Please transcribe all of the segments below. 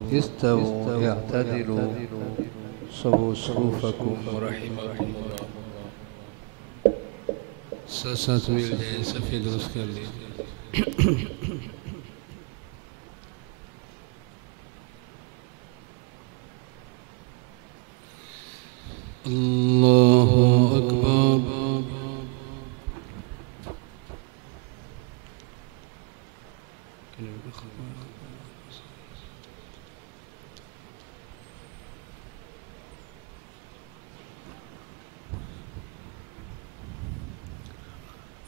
استووا اعتدلوا صووا صفوفكم رحمكم الله. साथ मिल जाए सफ़ेद दुरुस्त कर लीजिए। अल्लाहु अकबर।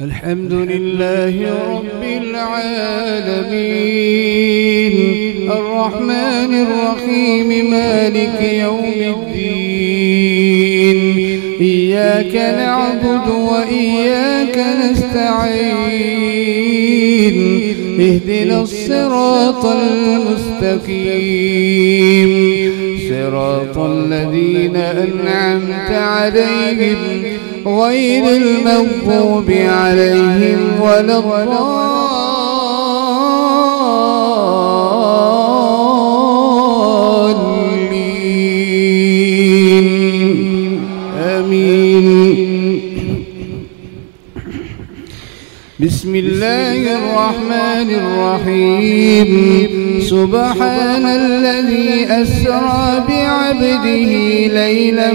الحمد لله رب العالمين الرحمن الرحيم مالك يوم الدين إياك نعبد وإياك نستعين اهدنا الصراط المستقيم صراط الذين أنعمت عليهم غير المغضوب عليهم ولا الضالين آمين. بسم الله الرحمن الرحيم سبحان الذي أسرى بعبده ليلا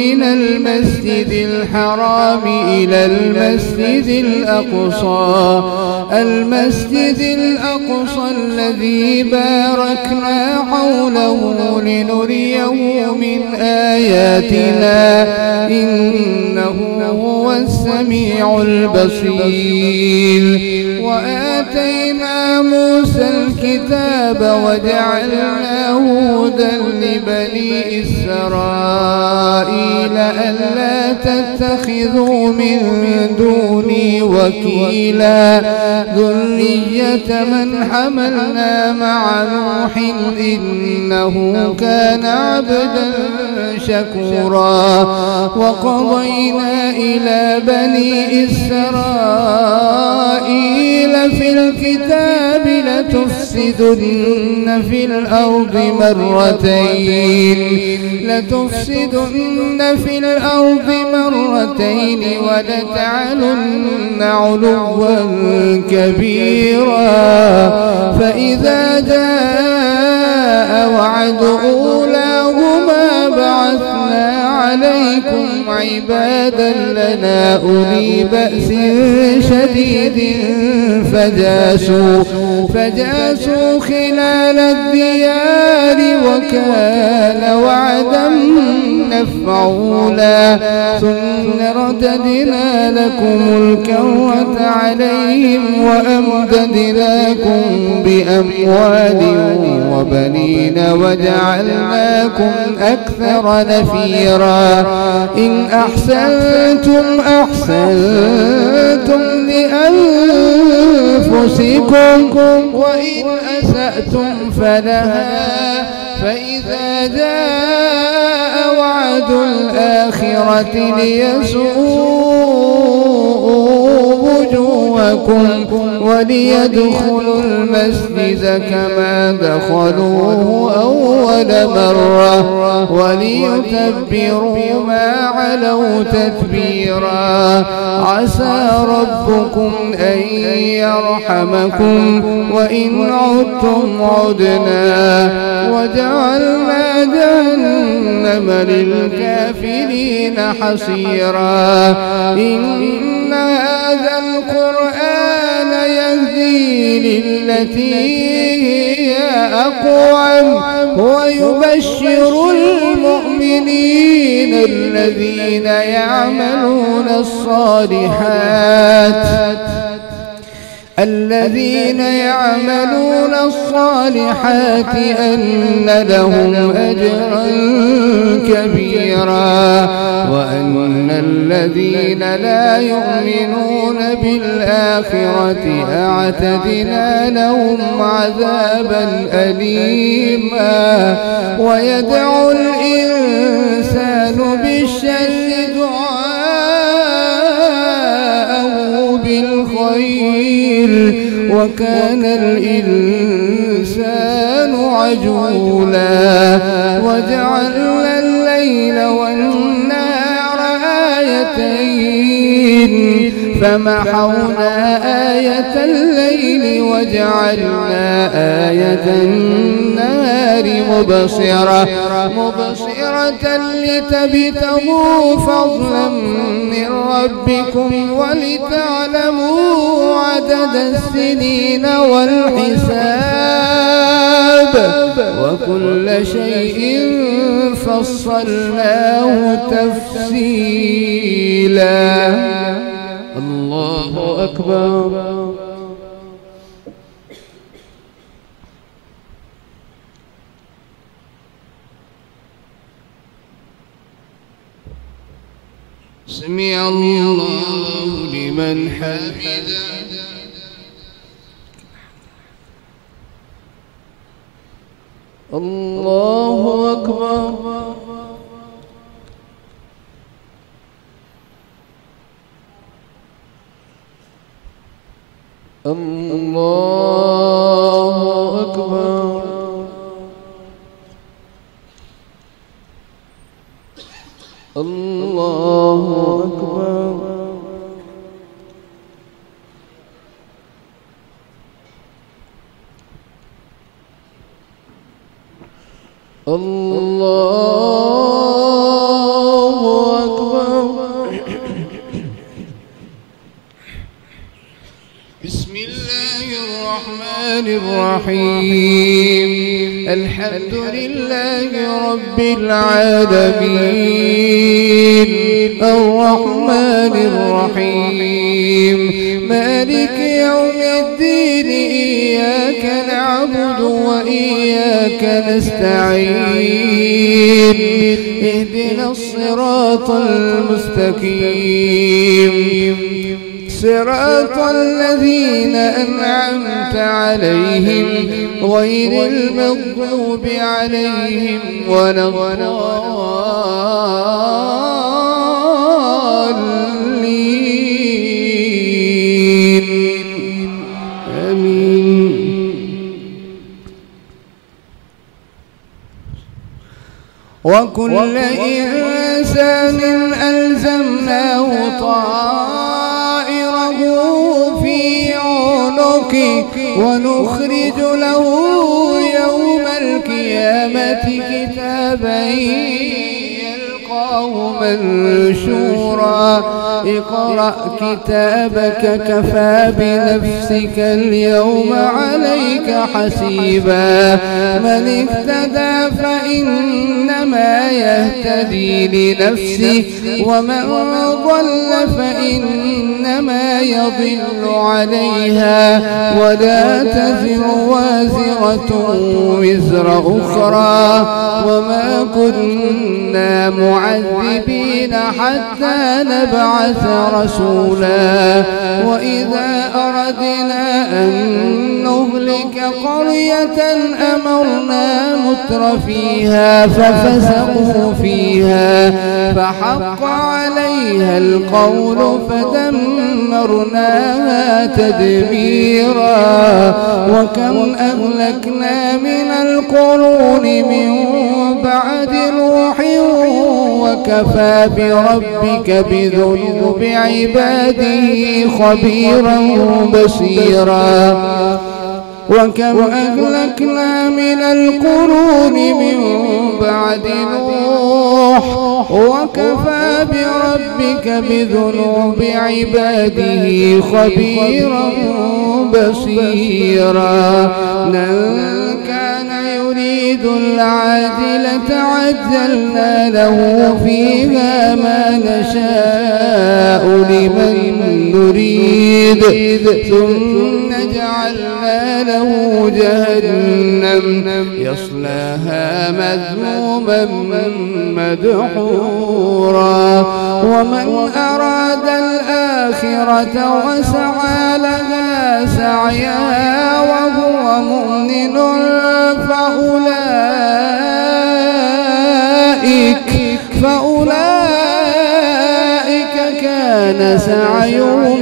من المسجد الحرام إلى المسجد الأقصى الذي باركنا حوله لنريه من آياتنا إنه هو السميع البصير. وآتينا موسى الكتاب وجعلناه هدى لبني إسرائيل ألا تتخذوا من دوني وكيلا ذرية من حملنا مع نوح إنه كان عبدا شكورا. وقضينا إلى بني إسرائيل في الكتاب لتفسدن في الأرض مرتين ولتعلن علوا كبيرا. فإذا جاء وعد أولاهما بعثنا عليكم عبادا لنا أولي بأس شديد فجاسوا خلال الديار وكان وعدا مفعولا. ثم رددنا لكم الكرة عليهم وأمددناكم بأموال وبنين وجعلناكم أكثر نفيرا. إن أحسنتم لأنفسكم وإن أسأتم فلها. فإذا جاء وعد الآخرة ليسوءوا وجوهكم وليدخلوا المسجد كما دخلوه أول مرة وليتبروا ما علوا تتبيرا. عسى ربكم أن يرحمكم وإن عدتم عدنا وجعلنا جهنم للكافرين حصيرا. إن هذا القرآن يهدي للتي هي أقوم ويبشر المؤمنين الذين يعملون الصالحات أن لهم أجرا كبيرا. وأن الذين لا يؤمنون بالآخرة أعتدنا لهم عذابا أليما. ويدعو الإنسان بالشر دعاءه بالخير وكان الإنسان عجولا وجعلنا الليل والنهار آيتين فمحونا آية الليل وجعلنا آية النهار مبصرة لتبتغوا فضلا من ربكم ولتعلموا عدد السنين والحساب وكل شيء فصلناه تفصيلا. الله أكبر. سمع الله لمن حمده. الله أكبر. الله أكبر. الله أكبر. الله أكبر. بسم الله الرحمن الرحيم. الحمد لله رب العالمين الرحمن الرحيم مالك يوم الدين إياك نعبد وإياك نستعين اهدنا الصراط المستقيم صراط الذين أنعمت عليهم غير المغضوب عليهم ولا الضالين آمين. وكل إنسان ألزمناه طائره في عنقه ونخرج له يوم القيامة كتابا يلقاه منشورا اقرأ كتابك كفى بنفسك اليوم عليك حسيبا من اهتدى فإنما يهتدي لنفسه ومن ضل فإنما يضل عليها ولا تزر وازرة وزر أخرى وما كنا معذبين حتى نبعث رسولا وإذا أردنا أن نهلك قرية أمرنا متر فيها ففسقوا فيها فحق عليها القول فدمرناها تدميرا وكم أهلكنا من القرون من بعد نوح وكفى بربك بذنوب عباده خبيرا بصيرا وكم أهلكنا من القرون من بعد نوح وكفى بربك بذنوب عباده خبيرا بصيرا من كان يريد العاجلة عجلنا له فيها ما نشاء لمن نريد ثم جعلنا له جهنم يصلاها مذموما مدحورا ومن أراد الآخرة وسعى لها سعيها وهو مؤمن فأولئك كان سعيهم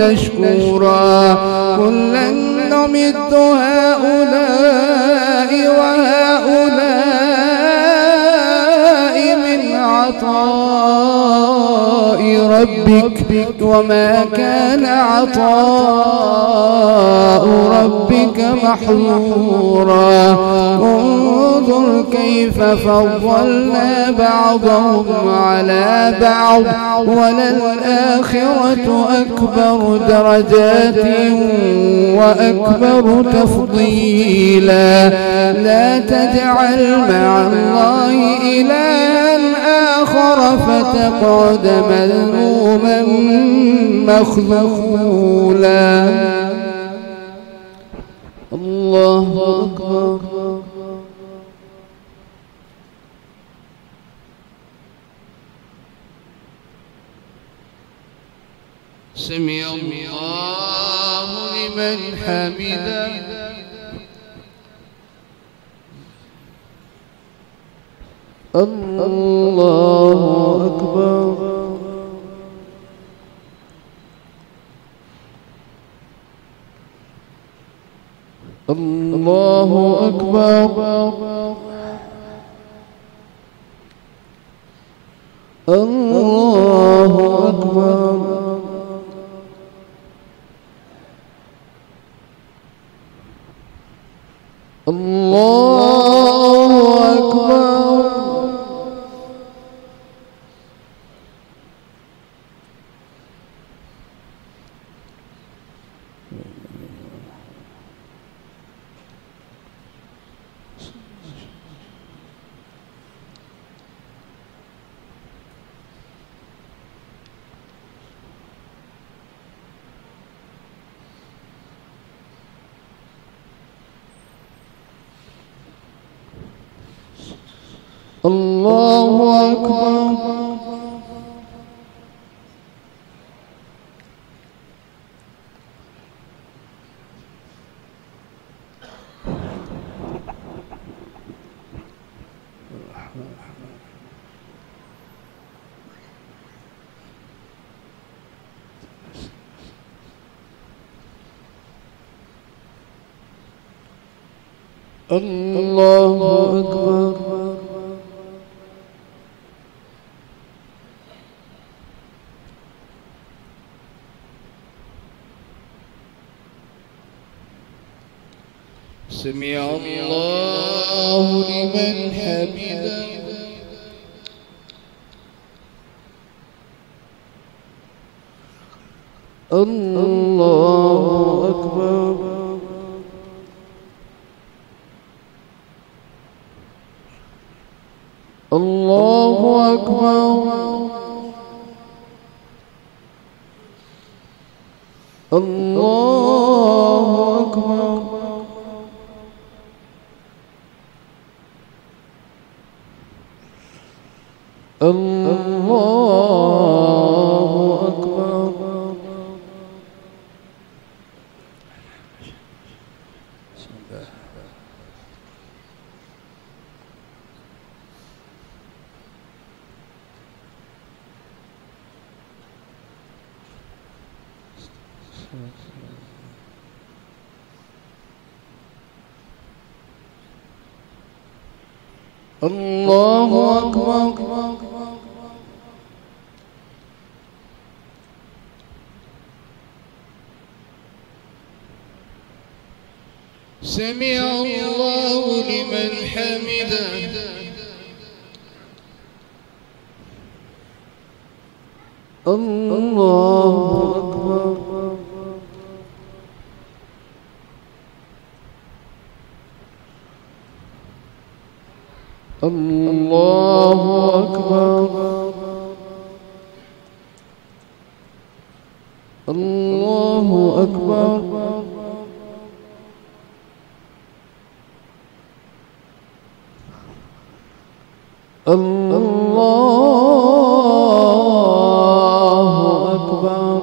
مشكورا كلا نمد هؤلاء ربك وما كان عطاء ربك محظورا انظر كيف فضلنا بعضهم على بعض وللآخرة أكبر درجات وأكبر تفضيلا لا تجعل مع الله إلها آخر فتقعد مذموما مخذولا. الله أكبر. سمع الله لمن حمده. الله أكبر. الله أكبر. الله أكبر. الله أكبر. الله أكبر. الله أكبر. سمع الله لمن حمده. الله أكبر. الله أكبر. الله أكبر. الله أكبر. الله أكبر. سمع الله لمن حمده. الله أكبر. الله أكبر. الله أكبر. الله أكبر.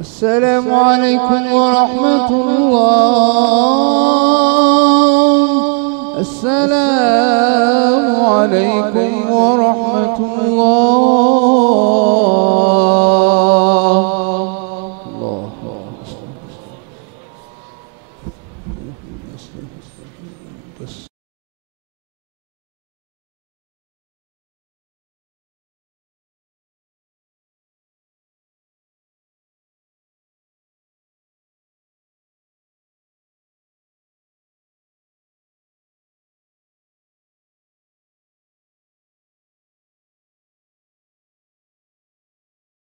السلام عليكم ورحمة الله. السلام عليكم ورحمة الله.